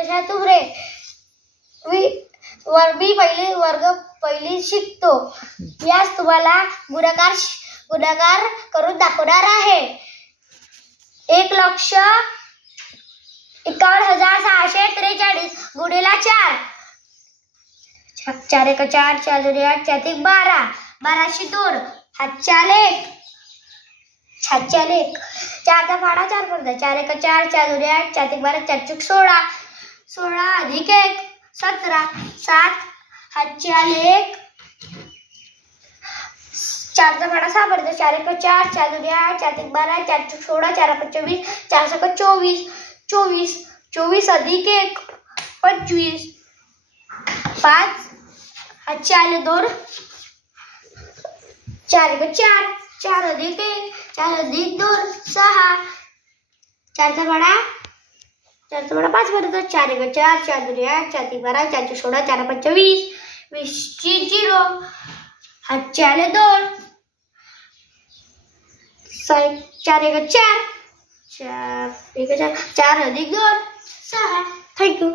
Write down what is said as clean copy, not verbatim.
कशात रे? मी पहिली शिकतो. यास तुम्हाला गुणाकार करून दाखवणार आहे. 1,51,643 गुणिले 4. 4 1 4 4 2 8 4 3 12. 12शी 2 हातच्या लेख. 4चा पाढा 4 पडतो. 4 1 4 4 2 8 4 3 12 4 चूक 16. 16 अधिक 1 17. 7 हातच्या लेख. 4चा पाढा 6 पडतो. 4 1 4 4 2 8 4 3 12 4 चूक 16 4 5 24 4 6 24. 24 अधिक 1 25. 5 हातच्या लेख 2. 4 1 4 4 अधिक 1 4 अधिक 2 6. 4चा पाढा 5 पडतो. 4 1 4 4 2 8 4 3 12 4 चूक 16 4 5 24. 20ची 0 हातच्या लेख 2. 4 1 4 4 1 4 4 अधिक 2 6. थँक्यू.